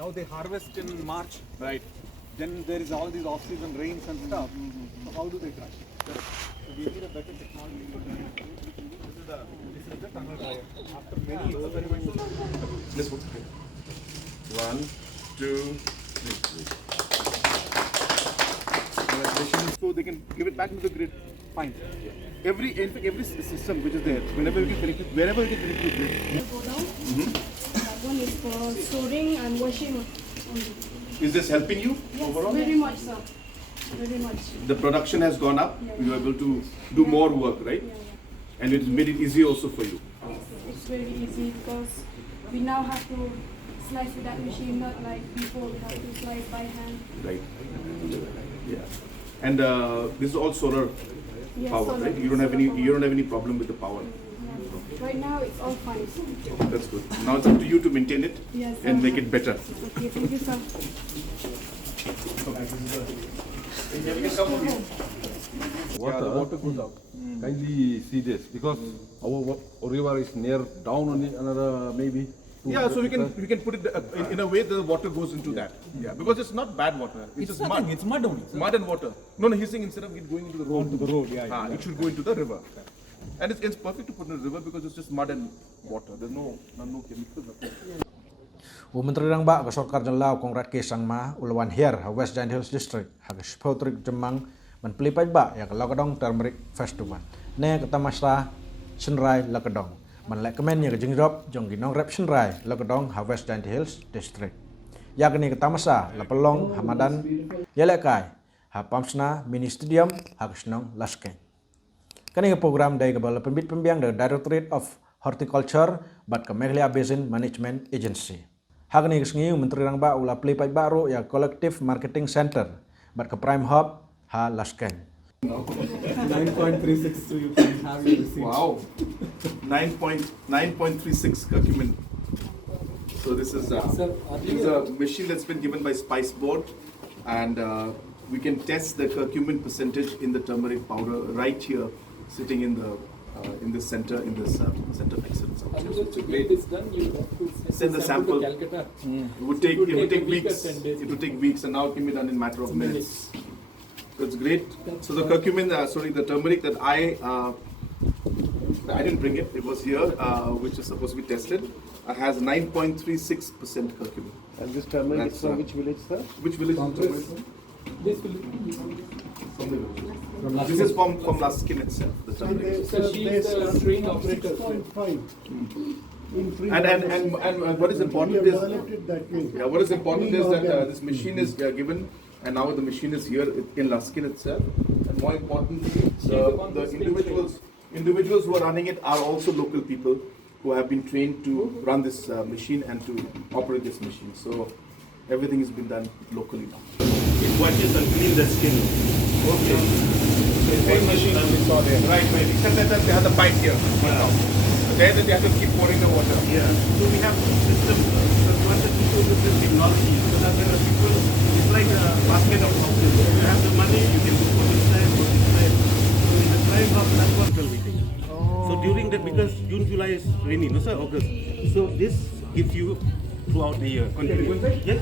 Now they harvest in March. Right. Then there is all these off-season rains and stuff. So how do they crush? So we need a better technology for doing it. This is the tunnel dryer. After many experiments. Let's put it. 1, 2, 3. So they can give it back into the grid. Fine. In fact, every system which is there, whenever we can connect it, wherever we can connect it to the grid. Go down. That one is for storing and washing only. Is this helping you Yes, overall? very much, sir. Very much. The production has gone up. Yeah. You are able to do more work, right? Yeah. And it made it easier also for you. It's very easy because we now have to slice with that machine, not like before we have to slice by hand. Right. Yeah. And this is all solar Yes, power, solar- right? You don't have any. solar You don't have any problem with the power. Yeah. Right now it's all fine. That's good. Now it's up to you to maintain it Yes, and sir. make it better. Okay, thank you, sir. Water, The water goes out. kindly see this because our river is near down only another maybe. Yeah, so we can put it in a way that the water goes into that. Yeah, because it's not bad water. It's just nothing, mud. it's mud only. Mud and water. No, he's saying instead of it going into the road. Onto the road, yeah. It should go into the river. And it's perfect to put in the river because it's just mud and water. There's no chemicals. Nothing. U Menteri Rang Ba ke Sorkar Jenlau Kongrat ke Sangma Ulawan Hier West Giant Hills District hak Spotrik Jemang men pelipaj ba ya ke Lakadong Turmeric Festival ne ke Tamasra Senrai Lakadong men lek kemen ya ke Jengrop jong ginong rep Senrai Lakadong West Giant Hills District ya ke ni ke Tamasa Lapelong Hamadan ya lek kai ha Pamsna Mini Stadium hak Senong Laskeng kani ke program dari ke bala pembit pembiang the Directorate of Horticulture bat ke Meghalaya Basin Management Agency. Hak ni kesengiu Menteri Rang Ba ulah pelipaj baru ya Collective Marketing Center bat ke Prime Hub ha Laskeng. 9.36, so you can have your receipt. Wow. 9.36 curcumin. So this is a machine that's been given by Spice Board, and we can test the curcumin percentage in the turmeric powder right here, sitting in this center of excellence. So it's a great. Send the sample. It would take weeks. It would take weeks, and now it can be done in a matter of minutes. So it's great. So the curcumin, the turmeric that I didn't bring it. It was here, which is supposed to be tested. Has 9.36% curcumin. And this turmeric is from which village, sir? Which village is turmeric from? This village. This is from Laskin itself. The turmeric. They train operators. And what is important is That way. yeah, what is important is that this machine is given, and now the machine is here in Laskin itself. And more importantly, the individuals who are running it are also local people who have been trained to run this machine and to operate this machine. So everything has been done locally now. It washes and cleans the skin. Okay. The same machine that we saw there. Right. Except that they have the pipe here. Yeah. There they have to keep pouring the water. Yeah. So we have systems. So we want the people with this technology. So that there are people, it's like a basket of options. If you have the money, you can put this side, put this side. So in the time of that one meeting. So during that, because June, July is rainy, no sir, August. So this gives you throughout the year. Yes.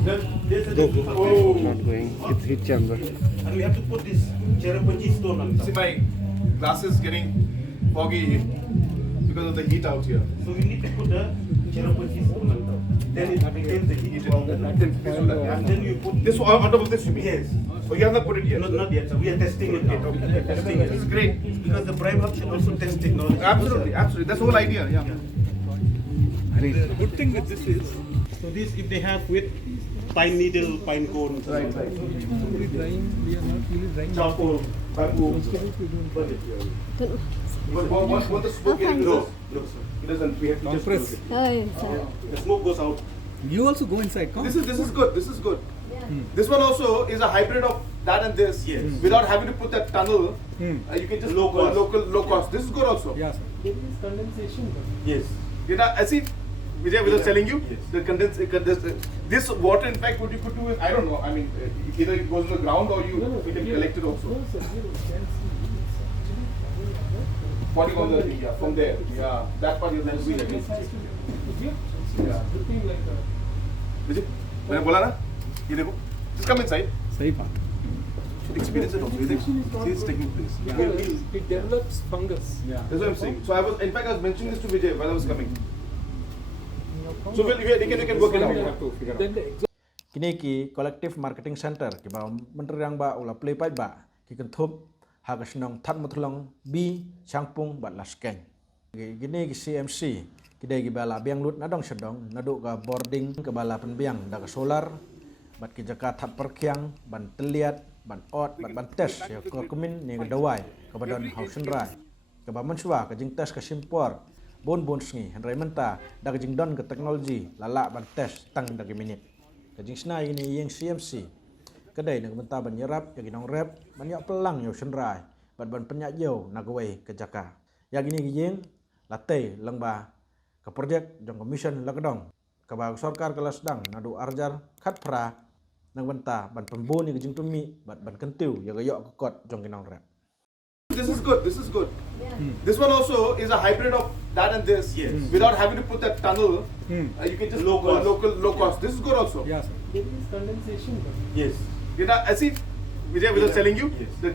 There's a Not going. It's heat chamber. and we have to put this cherry stone on top. See, my glass is getting foggy because of the heat out here. So we need to put the cherry stone on top. Then it retains the heat. And then you put This on top of this, you mean? yes. Oh, you have not put it yet. Not yet. So we are testing it. Now. We are testing This is it great. because the Prime Hub should also test technology. Absolutely, absolutely. That's the whole idea. Yeah. The good thing with this is, so this if they have with pine needle, pine cone, Right. charcoal, bamboo. What the smoke getting No, to this? no sir. It doesn't. We have to just Compress. close it. The smoke goes out. You also go inside, come. This is good. This is good. This one also is a hybrid of that and this. Yes. Without having to put that tunnel, you can just Low cost. low cost. This is good also. Yeah, sir. Yes. You know, I see. Vijay was telling you Yes. the this water. In fact, what you could do is I don't know. I mean, either it goes to the ground or you can collect it also. Falling on the from there. Yeah, that part is then we Yeah, looking like a. विजय मैंने बोला ना ये देखो just come inside सही बात. should experience it also you think see it's taking place Yeah, it develops fungus. Yeah. that's what I'm saying so I was in fact I was mentioning this to Vijay while I was coming so we can work it out Then the exhaust. Kini ki collective marketing center ki ba menteri yang ba ula play pai ba ki kentup ha ka senong that muthlong bi changpung ba laskeng gini ki CMC ki dai ki bala biang lut nadong sedong nadu ka boarding ke bala penbiang da ka solar bat ki jaka that perkyang ban teliat ban ot ban tes ya ko kumin ni ka dawai ka badon hausen rai ka ba menswa ka jing tes ka simpor bon sngi henrai menta da ka jing don ka teknologi lala ban tes tang da ki minit kajing senai ini yang CMC kedai nak menta ban yerap ya ginong rep banyak pelang yo senrai ban penyak yo nagawai ke jaka ya gini gijing latte lengba ke projek jong commission lakedong ke ba sarkar kelas dang nadu arjar khat pra nang menta ban pembun ni gijing tumi ban kentiu ya gayok ke kot jong ginong rep. this is good this one also is a hybrid of that and this without having to put that tunnel you can just low cost this is good also Yeah, sir. There is condensation. yes you know I see Vijay was telling you the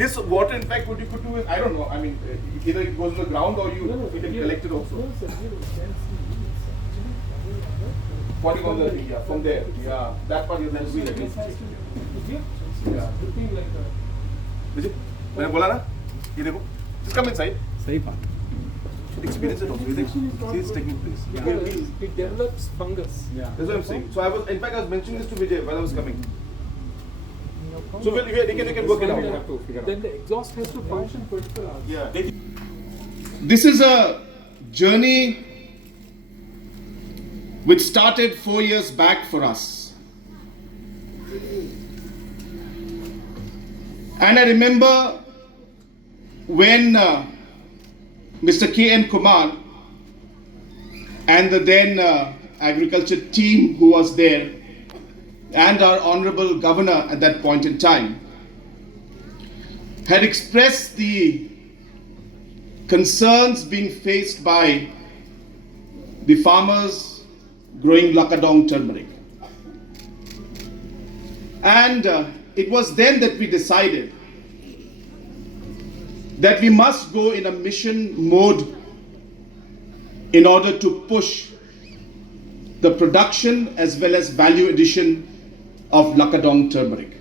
this water in fact what you could do is I don't know I mean either it goes to the ground or you it can collect it also No, sir. You can see it's actually coming on the. falling on the from there that part you can see This has to be. Yeah, looking like a. Vijay मैंने बोला ना ये देखो just come inside सही बात. should experience it also you think see it's taking place Yeah, it develops fungus. Yeah. that's what I'm saying so I was in fact I was mentioning this to Vijay while I was coming so we can work it out Then the exhaust has to function 24 hours. This is a journey which started 4 years back for us. And I remember when Mr. K.N. Kumar and the then agriculture team who was there and our honorable governor at that point in time had expressed the concerns being faced by the farmers growing Lakadong turmeric. And it was then that we decided that we must go in a mission mode in order to push the production as well as value addition of Lakadong turmeric.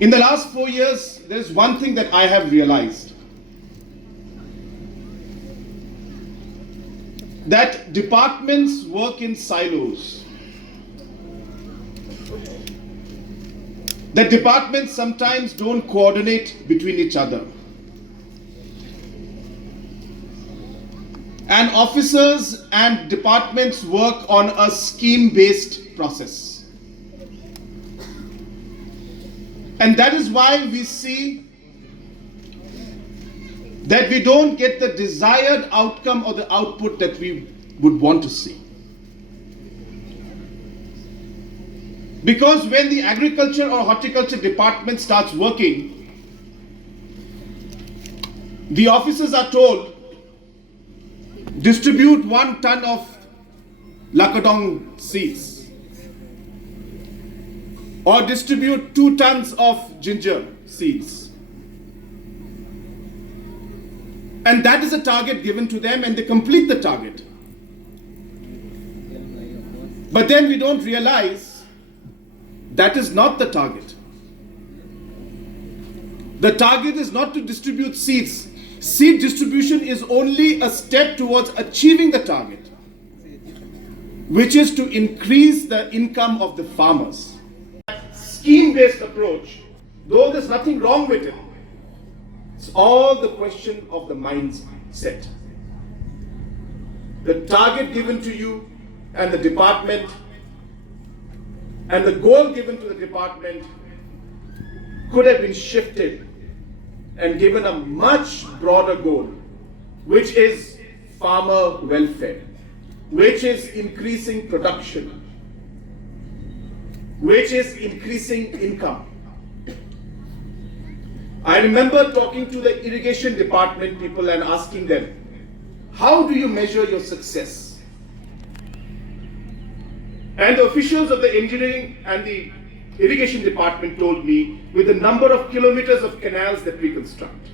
In the last 4 years, there is one thing that I have realized. That departments work in silos. That departments sometimes don't coordinate between each other. And officers and departments work on a scheme-based process. And that is why we see that we don't get the desired outcome or the output that we would want to see. Because when the agriculture or horticulture department starts working, the officers are told, distribute 1 ton of Lakadong seeds, or distribute 2 tons of ginger seeds. And that is a target given to them and they complete the target. But then we don't realize that is not the target. The target is not to distribute seeds. Seed distribution is only a step towards achieving the target, which is to increase the income of the farmers. Scheme-based approach, though there's nothing wrong with it, it's all the question of the mindset. The target given to you and the department and the goal given to the department could have been shifted and given a much broader goal, which is farmer welfare, which is increasing production, which is increasing income. I remember talking to the irrigation department people and asking them, how do you measure your success? And the officials of the engineering and the irrigation department told me with the number of kilometers of canals that we construct,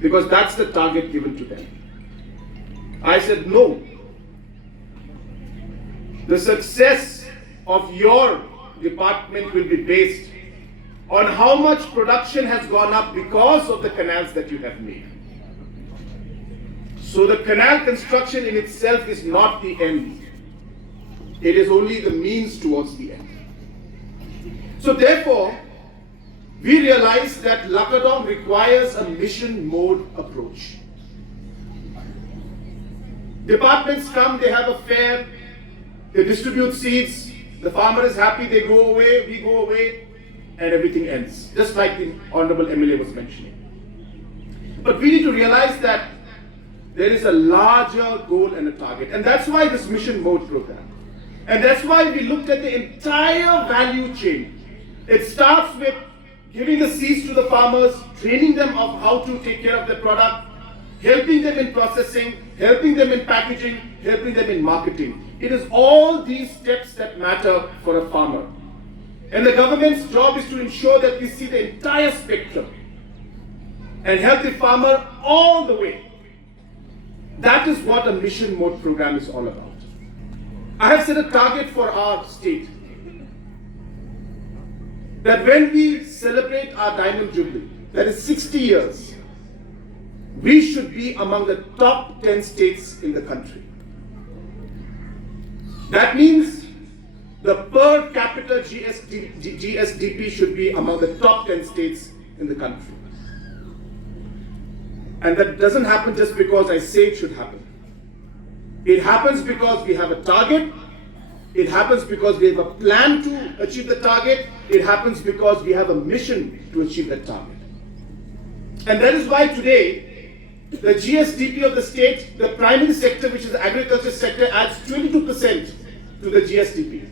because that's the target given to them. I said, no. The success of your department will be based on how much production has gone up because of the canals that you have made. So the canal construction in itself is not the end. It is only the means towards the end. So therefore, we realize that Lakadong requires a mission mode approach. Departments come, they have a fair, they distribute seeds, the farmer is happy, they go away, we go away, and everything ends. Just like the Honorable MLA was mentioning. But we need to realize that there is a larger goal and a target. And that's why this mission mode program. And that's why we looked at the entire value chain. It starts with giving the seeds to the farmers, training them of how to take care of their product, helping them in processing, helping them in packaging, helping them in marketing. It is all these steps that matter for a farmer. And the government's job is to ensure that we see the entire spectrum and help the farmer all the way. That is what a mission mode program is all about. I have set a target for our state that when we celebrate our Diamond Jubilee, that is 60 years, we should be among the top 10 states in the country. That means the per capita GSDP should be among the top 10 states in the country. And that doesn't happen just because I say it should happen. It happens because we have a target. It happens because we have a plan to achieve the target. It happens because we have a mission to achieve that target. And that is why today, the GSDP of the state, the primary sector, which is the agriculture sector, adds 22% to the GSDP.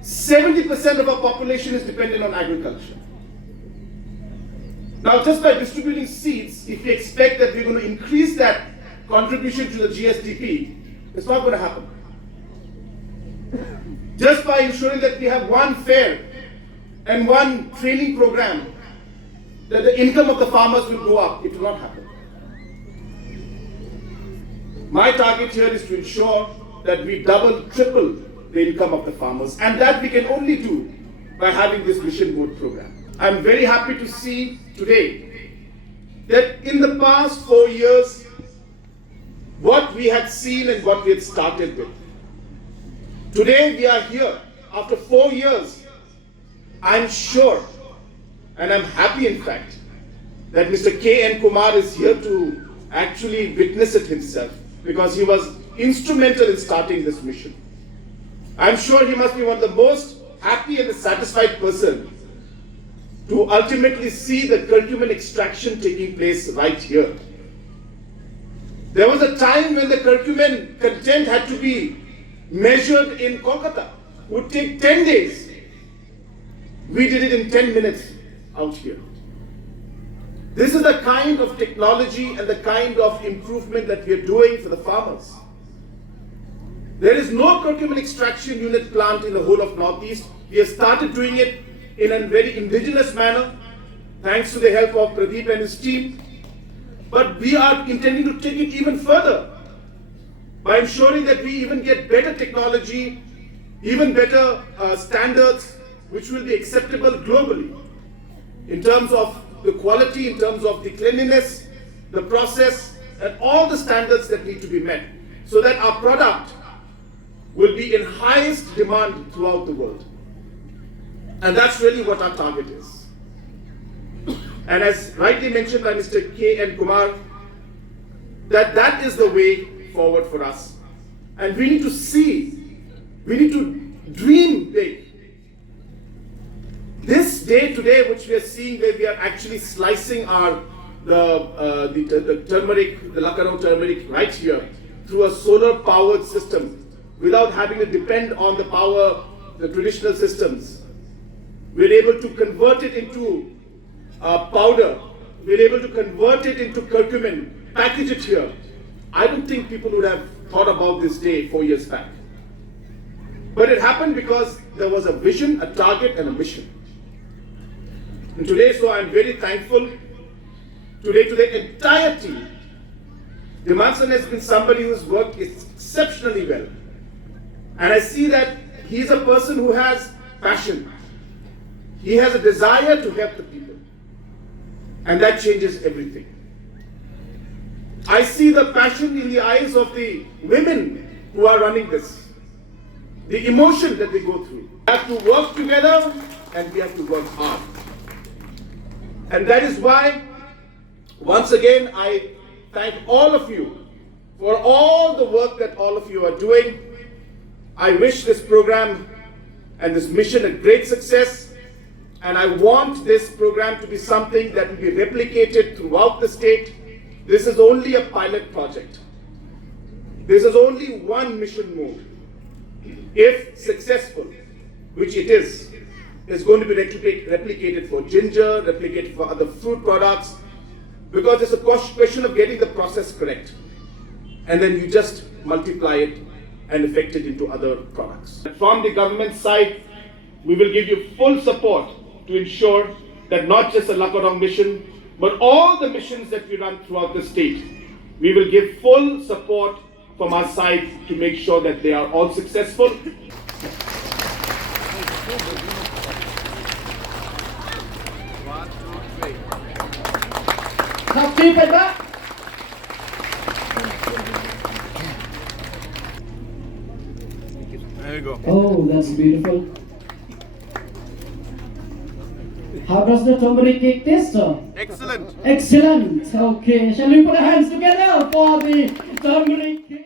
70% of our population is dependent on agriculture. Now, just by distributing seeds, if we expect that we're going to increase that contribution to the GSDP, it's not going to happen. Just by ensuring that we have one fair and one training program, that the income of the farmers will go up, it will not happen. My target here is to ensure that we double, triple the income of the farmers, and that we can only do by having this mission mode program. I'm very happy to see today that in the past 4 years, what we had seen and what we had started with. Today we are here after 4 years. I'm sure, and I'm happy in fact, that Mr. K.N. Kumar is here to actually witness it himself, because he was instrumental in starting this mission. I'm sure he must be one of the most happy and satisfied person to ultimately see the curcumin extraction taking place right here. There was a time when the curcumin content had to be measured in Kolkata. It would take 10 days. We did it in 10 minutes out here. This is the kind of technology and the kind of improvement that we are doing for the farmers. There is no curcumin extraction unit plant in the whole of Northeast. We have started doing it in a very indigenous manner, thanks to the help of Pradeep and his team. But we are intending to take it even further by ensuring that we even get better technology, even better standards, which will be acceptable globally in terms of the quality, in terms of the cleanliness, the process, and all the standards that need to be met, so that our product will be in highest demand throughout the world. And that's really what our target is. And as rightly mentioned by Mr. K.N. Kumar, that is the way forward for us. And we need to see, we need to dream big. This day today, which we are seeing, where we are actually slicing the turmeric, the Lakadong turmeric right here through a solar powered system, without having to depend on the power, the traditional systems. We're able to convert it into powder. We're able to convert it into curcumin, package it here, I don't think people would have thought about this day 4 years back. But it happened because there was a vision, a target, and a mission. And today, so I'm very thankful today to the entire team. Dimansan has been somebody who's worked exceptionally well. And I see that he's a person who has passion. He has a desire to help the people. And that changes everything. I see the passion in the eyes of the women who are running this. The emotion that they go through. We have to work together and we have to work hard. And that is why, once again, I thank all of you for all the work that all of you are doing. I wish this program and this mission a great success. And I want this program to be something that will be replicated throughout the state. This is only a pilot project. This is only one mission mode. If successful, which it is going to be replicated for ginger, replicated for other fruit products, because it's a question of getting the process correct. And then you just multiply it and affect it into other products. From the government side, we will give you full support to ensure that not just the Lakadong mission, but all the missions that we run throughout the state, we will give full support from our side to make sure that they are all successful. There you go. Oh, that's beautiful. How does the turmeric cake taste, sir? Excellent. Excellent. Okay, shall we put our hands together for the turmeric cake?